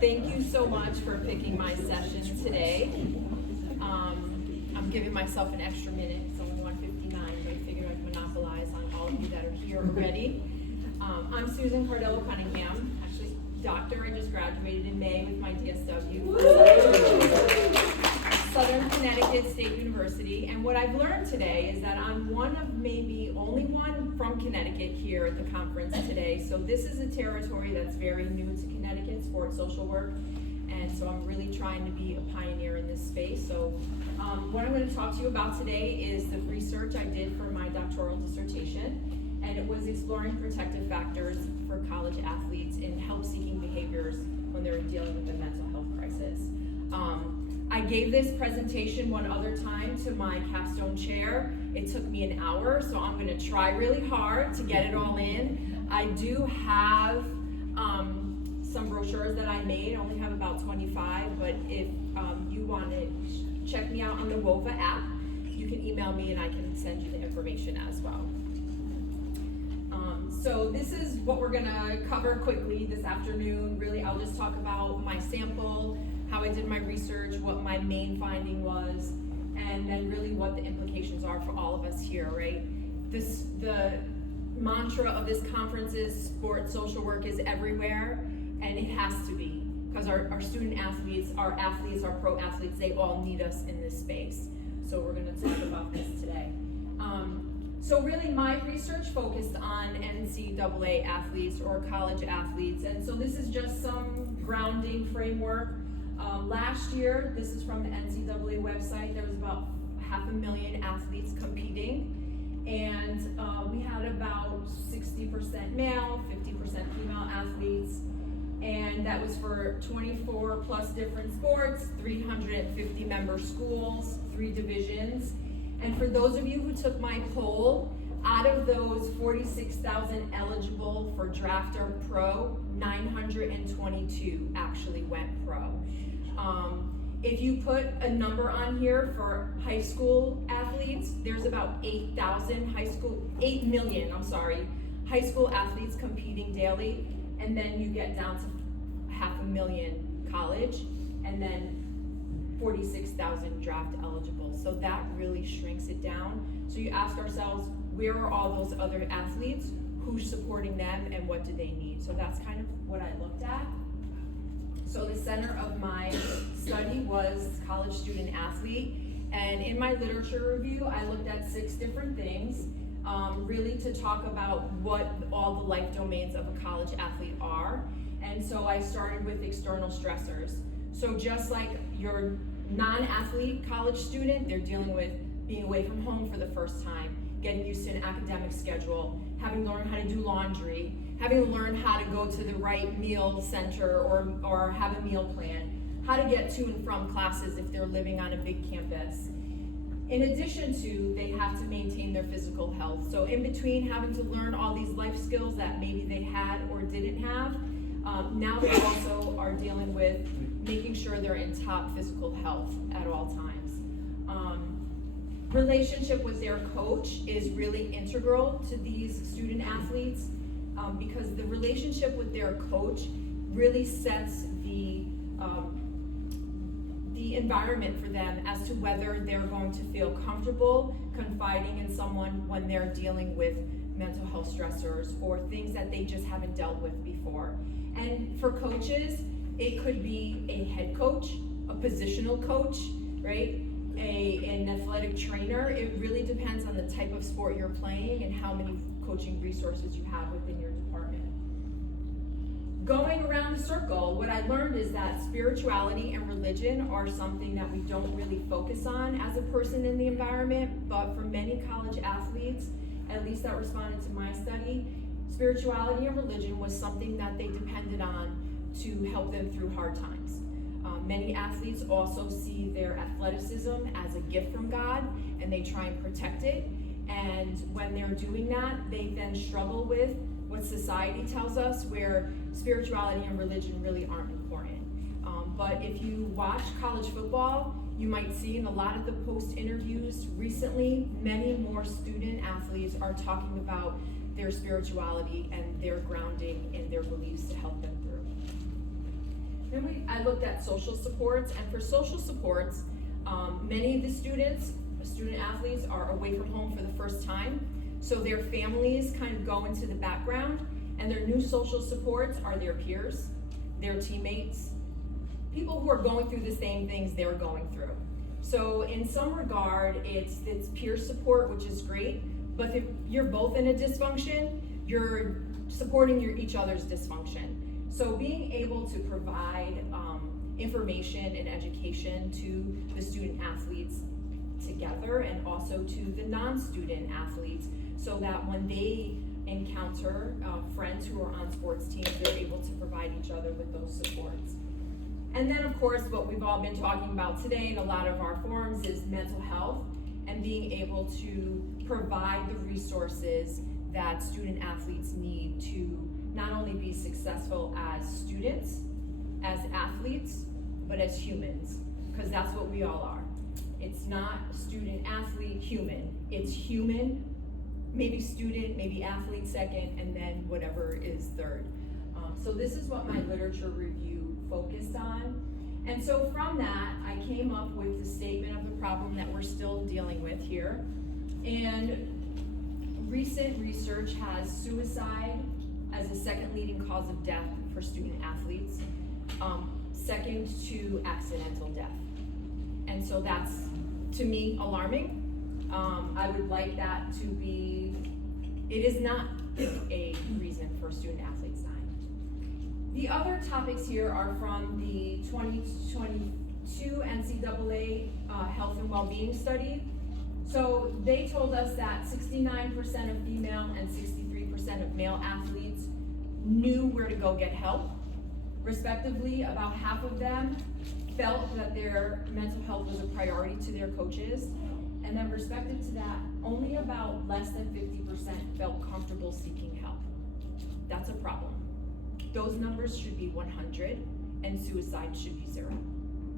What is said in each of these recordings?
Thank you so much for picking my session today. I'm giving myself an extra minute. It's only 1:59, but I figured I'd monopolize on all of you that are here already. I'm Susan Cardillo-Cunningham, actually doctor. I just graduated in May with my DSW Southern Connecticut State University. And what I've learned today is that I'm one of maybe only one from Connecticut here at the conference today. So this is a territory that's very new to Connecticut, sports social work. And so I'm really trying to be a pioneer in this space. So what I'm going to talk to you about today is the research I did for my doctoral dissertation. And it was exploring protective factors for college athletes in help-seeking behaviors when they're dealing with a mental health crisis. I gave this presentation one other time to my capstone chair. It took me an hour, so I'm going to try really hard to get it all in. I do have some brochures that I made. I only have about 25, but if you want to check me out on the WOVA app, you can email me and I can send you the information as well. So this is what we're going to cover quickly this afternoon. Really, I'll just talk about my sample, how I did my research, what my main finding was, and then really what the implications are for all of us here, right? The mantra of this conference is sports social work is everywhere, and it has to be, because our student athletes, our pro athletes, they all need us in this space. So we're going to talk about this today. So really my research focused on NCAA athletes or college athletes, and so this is just some grounding framework. Last year, this is from the NCAA website, there was about 500,000 athletes competing, and we had about 60% male, 50% female athletes, and that was for 24 plus different sports, 350 member schools, 3 divisions. And for those of you who took my poll, out of those 46,000 eligible for draft or pro, 922 actually went pro. If you put a number on here for high school athletes, there's about 8 million high school athletes competing daily, and then you get down to 500,000 college, and then 46,000 draft eligible. So that really shrinks it down. So you ask ourselves, where are all those other athletes? Who's supporting them and what do they need? So that's kind of what I looked at. So the center of my study was college student athlete. And in my literature review, I looked at 6 different things, really to talk about what all the life domains of a college athlete are. And so I started with external stressors. So just like your non-athlete college student, they're dealing with being away from home for the first time, getting used to an academic schedule, having learned how to do laundry, having learned how to go to the right meal center or have a meal plan, how to get to and from classes if they're living on a big campus. In addition to, they have to maintain their physical health. So in between having to learn all these life skills that maybe they had or didn't have, now they also are dealing with making sure they're in top physical health at all times. Relationship with their coach is really integral to these student athletes because the relationship with their coach really sets the environment for them as to whether they're going to feel comfortable confiding in someone when they're dealing with mental health stressors or things that they just haven't dealt with before. And for coaches, it could be a head coach, a positional coach, right? An athletic trainer. It really depends on the type of sport you're playing and how many coaching resources you have within your department. Going around the circle, what I learned is that spirituality and religion are something that we don't really focus on as a person in the environment, but for many college athletes, at least that responded to my study, spirituality and religion was something that they depended on to help them through hard times. Many athletes also see their athleticism as a gift from God, and they try and protect it. And when they're doing that, they then struggle with what society tells us, where spirituality and religion really aren't important. But if you watch college football, you might see in a lot of the post interviews recently, many more student athletes are talking about their spirituality and their grounding in their beliefs to help them through. Then I looked at social supports, and for social supports, many of the student athletes are away from home for the first time, so their families kind of go into the background, and their new social supports are their peers, their teammates, people who are going through the same things they're going through. So in some regard, it's peer support, which is great, but if you're both in a dysfunction, you're supporting each other's dysfunction. So being able to provide information and education to the student athletes together, and also to the non-student athletes, so that when they encounter friends who are on sports teams, they're able to provide each other with those supports. And then, of course, what we've all been talking about today in a lot of our forums is mental health, and being able to provide the resources that student athletes need to not only be successful as students, as athletes, but as humans, because that's what we all are. It's not student, athlete, human. It's human, maybe student, maybe athlete second, and then whatever is third. So this is what my literature review focused on. And so from that, I came up with the statement of the problem that we're still dealing with here. And recent research has suicide as the second leading cause of death for student athletes, second to accidental death. And so that's, to me, alarming. I would like that to be, it is not a reason for student athletes dying. The other topics here are from the 2022 NCAA Health and Wellbeing Study. So they told us that 69% of female and 63% of male athletes knew where to go get help. Respectively, about half of them felt that their mental health was a priority to their coaches. And then respective to that, only about less than 50% felt comfortable seeking help. That's a problem. Those numbers should be 100, and suicide should be 0,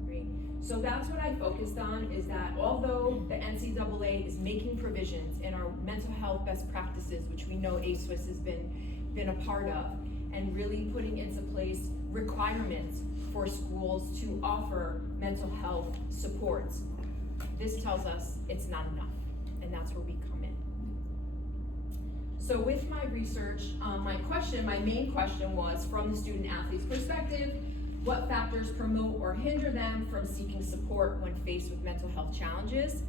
right? So that's what I focused on, is that although the NCAA is making provisions in our mental health best practices, which we know ASWIS has been a part of, and really putting into place requirements for schools to offer mental health supports, this tells us it's not enough, and that's where we come in. So with my research, my main question was, from the student athlete's perspective, what factors promote or hinder them from seeking support when faced with mental health challenges?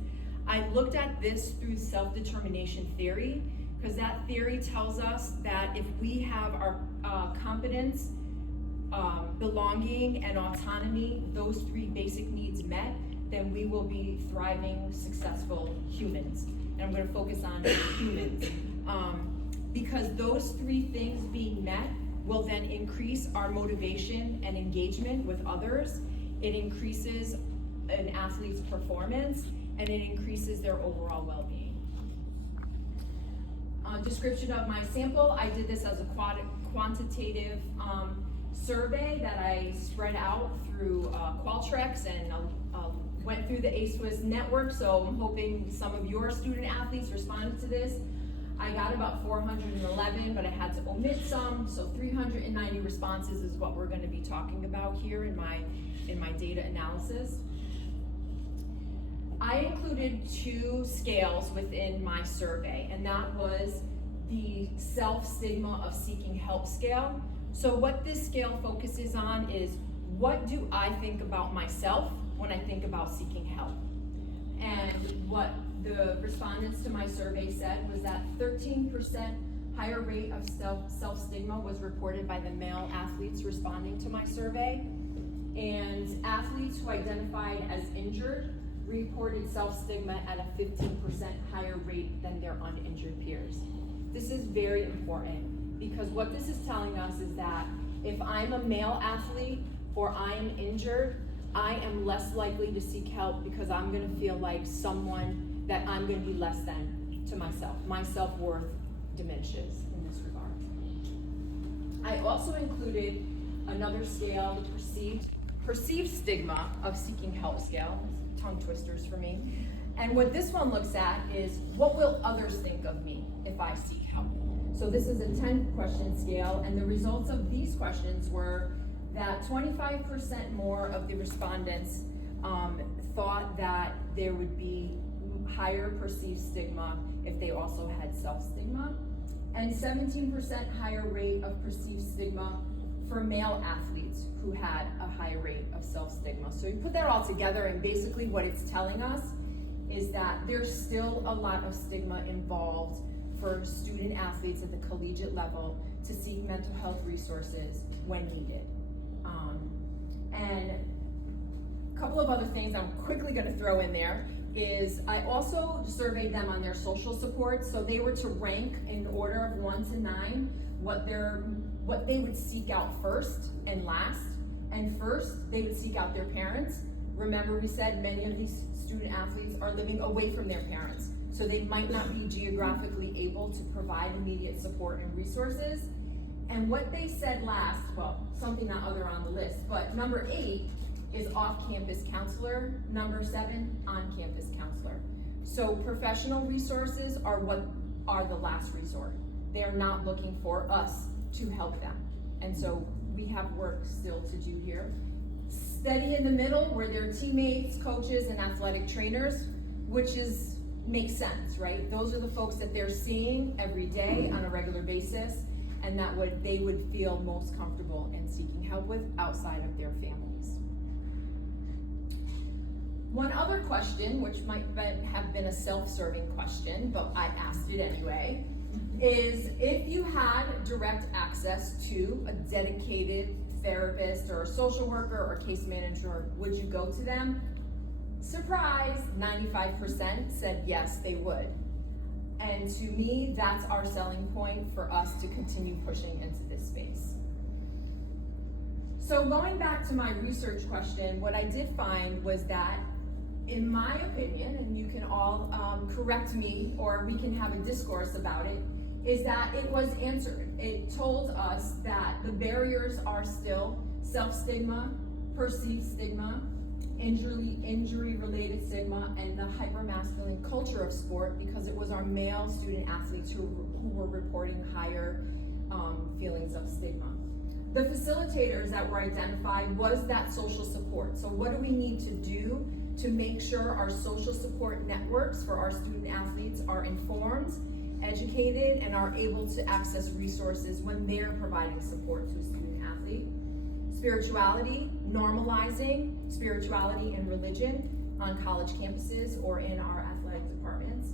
I looked at this through self-determination theory, because that theory tells us that if we have our competence, belonging, and autonomy, those 3 basic needs met, then we will be thriving, successful humans. And I'm going to focus on humans. Because those 3 things being met will then increase our motivation and engagement with others. It increases an athlete's performance, and it increases their overall well-being. Description of my sample, I did this as a quantitative survey that I spread out through Qualtrics, and went through the ASWIS network, so I'm hoping some of your student athletes responded to this. I got about 411, but I had to omit some, so 390 responses is what we're going to be talking about here in my data analysis. I included 2 scales within my survey, and that was the self-stigma of seeking help scale. So what this scale focuses on is, what do I think about myself when I think about seeking help? And what the respondents to my survey said was that 13% higher rate of self-stigma was reported by the male athletes responding to my survey. And athletes who identified as injured reported self-stigma at a 15% higher rate than their uninjured peers. This is very important, because what this is telling us is that if I'm a male athlete or I am injured, I am less likely to seek help, because I'm going to feel like someone that I'm going to be less than to myself. My self-worth diminishes in this regard. I also included another scale, the perceived stigma of seeking help scale. Tongue twisters for me. And what this one looks at is, what will others think of me if I seek help? So this is a 10-question scale, and the results of these questions were that 25% more of the respondents thought that there would be higher perceived stigma if they also had self-stigma, and 17% higher rate of perceived stigma for male athletes who had a high rate of self-stigma. So you put that all together, and basically what it's telling us is that there's still a lot of stigma involved for student athletes at the collegiate level to seek mental health resources when needed. And a couple of other things I'm quickly going to throw in there is I also surveyed them on their social support. So they were to rank in order of 1 to 9 what they would seek out first and last. And first, they would seek out their parents. Remember, we said many of these student athletes are living away from their parents, so they might not be geographically able to provide immediate support and resources. And what they said last, well, something not other on the list, but number 8 is off-campus counselor, number 7, on-campus counselor. So professional resources are what are the last resort. They're not looking for us to help them. And so we have work still to do here. Steady in the middle were their teammates, coaches, and athletic trainers, which makes sense, right? Those are the folks that they're seeing every day on a regular basis, and that they would feel most comfortable in seeking help with outside of their families. One other question, which might have been a self-serving question, but I asked it anyway, is if you had direct access to a dedicated therapist or a social worker or case manager, would you go to them? Surprise, 95% said yes, they would. And to me, that's our selling point for us to continue pushing into this space. So going back to my research question, what I did find was that, in my opinion, and you can all correct me or we can have a discourse about it, is that it was answered. It told us that the barriers are still self-stigma, perceived stigma, injury-related stigma, and the hypermasculine culture of sport, because it was our male student athletes who were reporting higher feelings of stigma. The facilitators that were identified was that social support. So what do we need to do to make sure our social support networks for our student athletes are informed, educated, and are able to access resources when they're providing support to a student athlete? Spirituality, normalizing spirituality and religion on college campuses or in our athletic departments.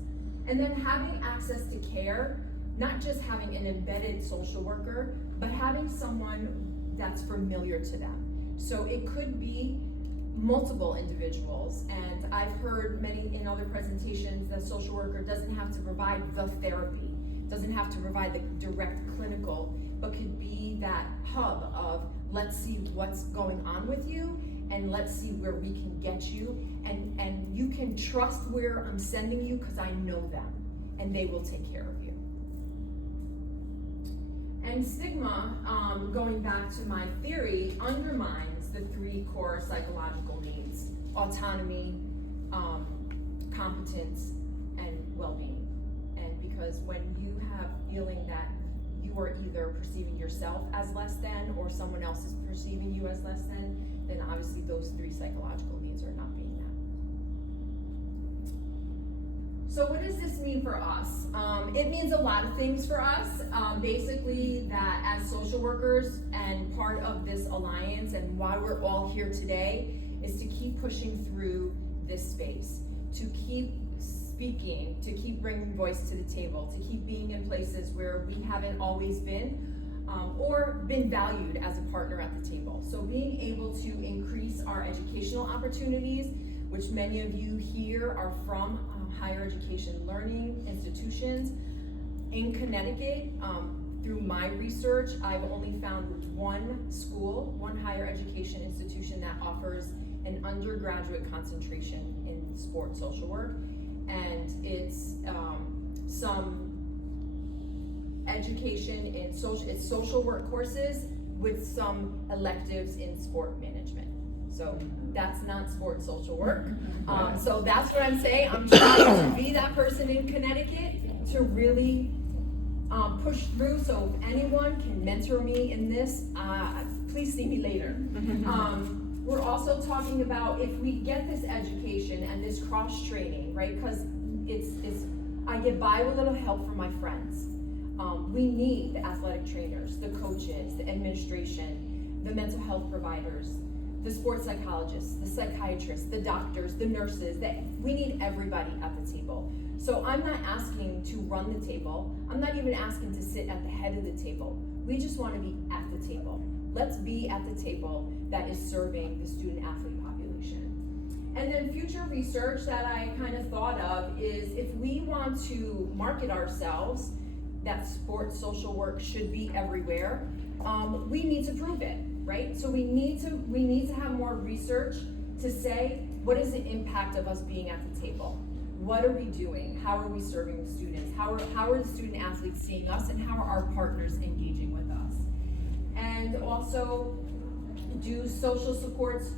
And then having access to care, not just having an embedded social worker, but having someone that's familiar to them. So it could be multiple individuals, and I've heard many in other presentations that social worker doesn't have to provide the therapy, doesn't have to provide the direct clinical, but could be that hub of let's see what's going on with you and let's see where we can get you, and you can trust where I'm sending you because I know them and they will take care of you. And stigma, going back to my theory, undermines the 3 core psychological needs: autonomy, competence, and well-being. And because when you have feeling that you are either perceiving yourself as less than or someone else is perceiving you as less than, then obviously those 3 psychological needs are not being met. So what does this mean for us? It means a lot of things for us. Basically that as social workers and part of this alliance and why we're all here today is to keep pushing through this space, to keep speaking, to keep bringing voice to the table, to keep being in places where we haven't always been or been valued as a partner at the table. So being able to increase our educational opportunities, which many of you here are from higher education learning institutions. In Connecticut, through my research, I've only found one higher education institution that offers an undergraduate concentration in sport social work, and it's some education in social work courses with some electives in sport management. So that's not sport social work. So that's what I'm saying. I'm trying to be that person in Connecticut to really push through. So if anyone can mentor me in this, please see me later. We're also talking about if we get this education and this cross-training, right? Because I get by with a little help from my friends. We need the athletic trainers, the coaches, the administration, the mental health providers, the sports psychologists, the psychiatrists, the doctors, the nurses. We need everybody at the table. So I'm not asking to run the table. I'm not even asking to sit at the head of the table. We just want to be at the table. Let's be at the table that is serving the student athlete population. And then future research that I kind of thought of is if we want to market ourselves that sports social work should be everywhere, we need to prove it, right? So we need to have more research to say, what is the impact of us being at the table? What are we doing? How are we serving the students? How are the student athletes seeing us, and how are our partners engaging with us? And also, do social supports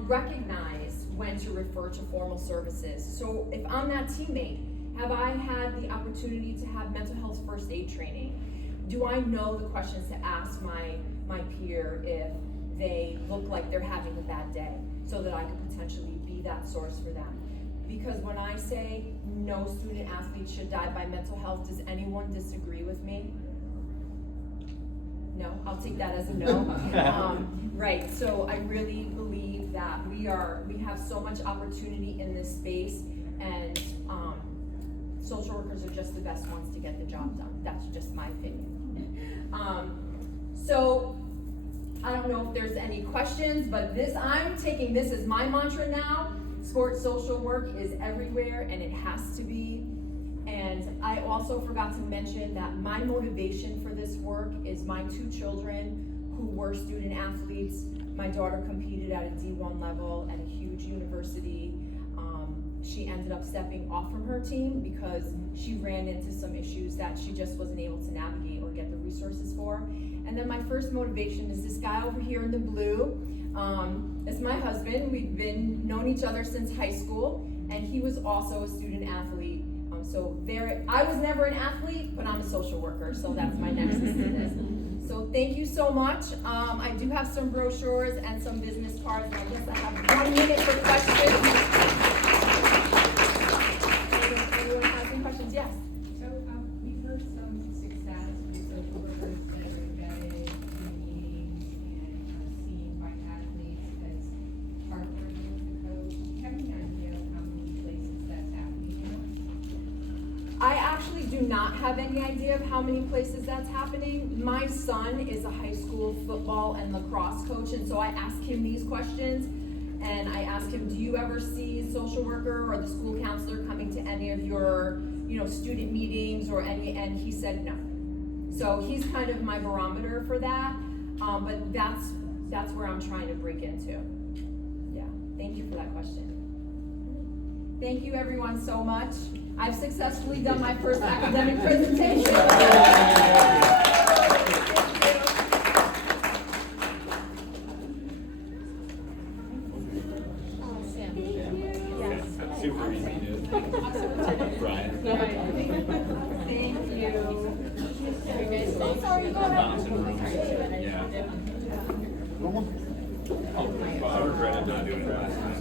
recognize when to refer to formal services? So if I'm that teammate, have I had the opportunity to have mental health first aid training? Do I know the questions to ask my peer if they look like they're having a bad day, so that I could potentially be that source for them? Because when I say no student athlete should die by mental health, does anyone disagree with me? No, I'll take that as a no. Right, so I really believe that we have so much opportunity in this space, and social workers are just the best ones to get the job done. That's just my opinion. So I don't know if there's any questions, but I'm taking this as my mantra now. Sports social work is everywhere, and it has to be. And I also forgot to mention that my motivation for this work is my 2 children who were student athletes. My daughter competed at a D1 level at a huge university. She ended up stepping off from her team because she ran into some issues that she just wasn't able to navigate or get the resources for. And then my first motivation is this guy over here in the blue. It's my husband. We've known each other since high school, and he was also a student athlete. I was never an athlete, but I'm a social worker, so that's my nexus to this. So thank you so much. I do have some brochures and some business cards, and I guess I have 1 minute for questions. Anyone have some questions? Yes. So we've heard some success with social workers that are embedded in meetings and seen by athletes as partners with the coach. Do you have any idea of how many places that's happening now? I actually do not have any idea of how many places that's happening. My son is a high school football and lacrosse coach, and so I ask him these questions. And I asked him, do you ever see a social worker or the school counselor coming to any of your, student meetings or any, and he said no. So he's kind of my barometer for that, but that's where I'm trying to break into. Yeah, thank you for that question. Thank you everyone so much. I've successfully done my first academic presentation. Super easy, dude. Brian. Thank you. Oh, sorry, go ahead. Bouncing rooms. Yeah. I regretted not doing it last time.